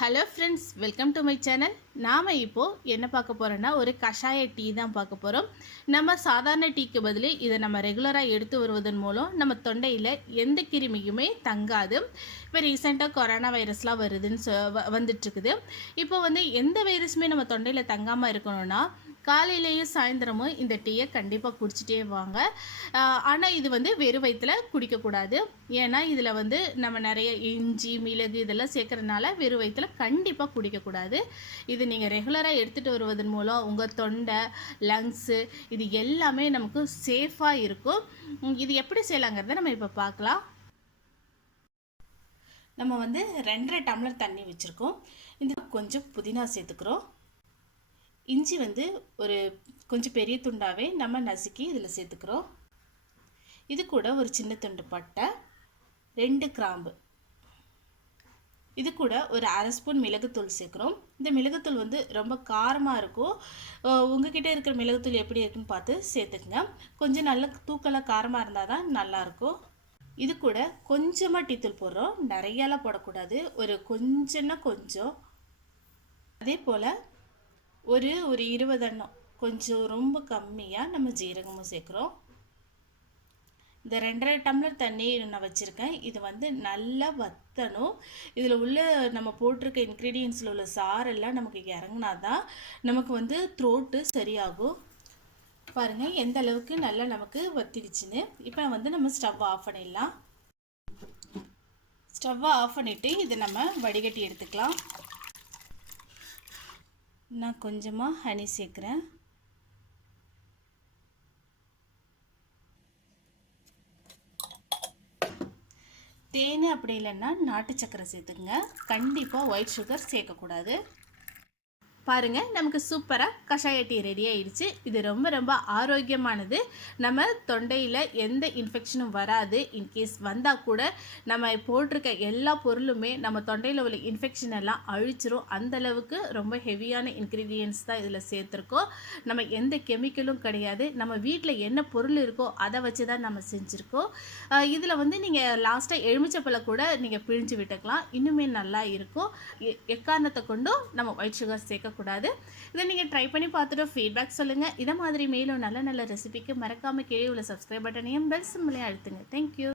Hello friends, welcome to my channel. நாம் இப்போது என்ன பார்க்க போகிறோன்னா ஒரு கஷாய டீ தான் பார்க்க போகிறோம். நம்ம சாதாரண டீக்கு பதில் இதை நம்ம ரெகுலராக எடுத்து வருவதன் மூலம் நம்ம தொண்டையில் எந்த கிருமியுமே தங்காது. இப்போ ரீசெண்டாக கொரோனா வைரஸ்லாம் வருதுன்னு வந்துட்டுருக்குது. இப்போ எந்த வைரஸுமே நம்ம தொண்டையில் தங்காமல் இருக்கணும்னா காலையிலேயும் சாயந்தரமும் இந்த டீயை கண்டிப்பாக குடிச்சிட்டே வாங்க. ஆனால் இது வெறும் வயிற்றில் குடிக்கக்கூடாது. ஏன்னா இதில் நம்ம நிறைய இஞ்சி மிளகு இதெல்லாம் சேர்க்குறதுனால வெறும் வயிற்றில் கண்டிப்பாக குடிக்கக்கூடாது. இது நீங்கள் ரெகுலராக எடுத்துகிட்டு வருவதன் மூலம் உங்கள் தொண்டை, லங்ஸு இது எல்லாமே நமக்கு சேஃபாக இருக்கும். இது எப்படி செய்யலாங்கிறத நம்ம இப்போ பார்க்கலாம். நம்ம 2.5 டம்ளர் தண்ணி வச்சுருக்கோம். இந்த கொஞ்சம் புதினா சேர்த்துக்கிறோம். இஞ்சி ஒரு கொஞ்சம் பெரிய துண்டாகவே நம்ம நசுக்கி இதில் சேர்த்துக்கிறோம். இது கூட ஒரு சின்ன துண்டு பட்டை, 2 கிராம்பு, இது கூட ஒரு அரை ஸ்பூன் மிளகுத்தூள் சேர்க்குறோம். இந்த மிளகுத்தூள் ரொம்ப காரமாக இருக்கும். உங்ககிட்ட இருக்கிற மிளகுத்தூள் எப்படி இருக்குன்னு பார்த்து சேர்த்துக்குங்க. கொஞ்சம் நல்ல தூக்கலாக காரமாக இருந்தால் தான் நல்லாயிருக்கும். இது கூட கொஞ்சமாக டீத்தூள் போடுறோம், நிறையாலாம் போடக்கூடாது, ஒரு கொஞ்சம். அதே போல் ஒரு 20 எண்ணம், கொஞ்சம் ரொம்ப கம்மியாக நம்ம ஜீரகமும் சேர்க்குறோம். இந்த 2.5 டம்ளர் தண்ணி நான் வச்சுருக்கேன். இது நல்லா வற்றணும். இதில் உள்ள நம்ம போட்டிருக்க இன்க்ரீடியன்ஸில் உள்ள சாரெல்லாம் நமக்கு இறங்கினா தான் நமக்கு த்ரோட்டு சரியாகும். பாருங்கள் எந்த அளவுக்கு நல்லா நமக்கு வத்திடுச்சுன்னு. இப்போ நம்ம ஸ்டவ் ஆஃப் பண்ணிடலாம். ஸ்டவ்வை ஆஃப் பண்ணிவிட்டு இதை நம்ம வடிகட்டி எடுத்துக்கலாம். நான் கொஞ்சமாக ஹனி சேர்க்குறேன். தேன் அப்படி இல்லைன்னா நாட்டு சக்கரை சேர்த்துக்குங்க. கண்டிப்பாக ஒயிட் சுகர் சேர்க்கக்கூடாது. பாருங்கள், நமக்கு சூப்பராக கஷாய டீ ரெடி ஆயிடுச்சு. இது ரொம்ப ரொம்ப ஆரோக்கியமானது. நம்ம தொண்டையில் எந்த இன்ஃபெக்ஷனும் வராது. இன்கேஸ் வந்தால் கூட நம்ம போட்டிருக்க எல்லா பொருளுமே நம்ம தொண்டையில் உள்ள இன்ஃபெக்ஷன் எல்லாம் அழிச்சிரும். அந்தளவுக்கு ரொம்ப ஹெவியான இன்க்ரீடியன்ஸ் தான் இதில் சேர்த்துருக்கோம். நம்ம எந்த கெமிக்கலும் கிடையாது. நம்ம வீட்டில் என்ன பொருள் இருக்கோ அதை வச்சு தான் நம்ம செஞ்சுருக்கோம். இதில் நீங்கள் லாஸ்ட்டாக எலுமிச்சப்பழம் கூட நீங்கள் பிழிஞ்சு விட்டுக்கலாம், இன்னுமே நல்லா இருக்கும். எக்காரணத்தை கொண்டும் நம்ம ஒயிட் சுகர் சேர்க்க கூடாது. இதை நீங்கள் ட்ரை பண்ணி பார்த்துட்டு ஃபீட்பேக் சொல்லுங்கள். இதை மாதிரி மேலும் நல்ல நல்ல ரெசிபிக்கு மறக்காமல் கீழே உள்ள சப்ஸ்கிரைப் பட்டனையும் பெல் சிம்பளையும் அழுத்துங்க. தேங்க்யூ.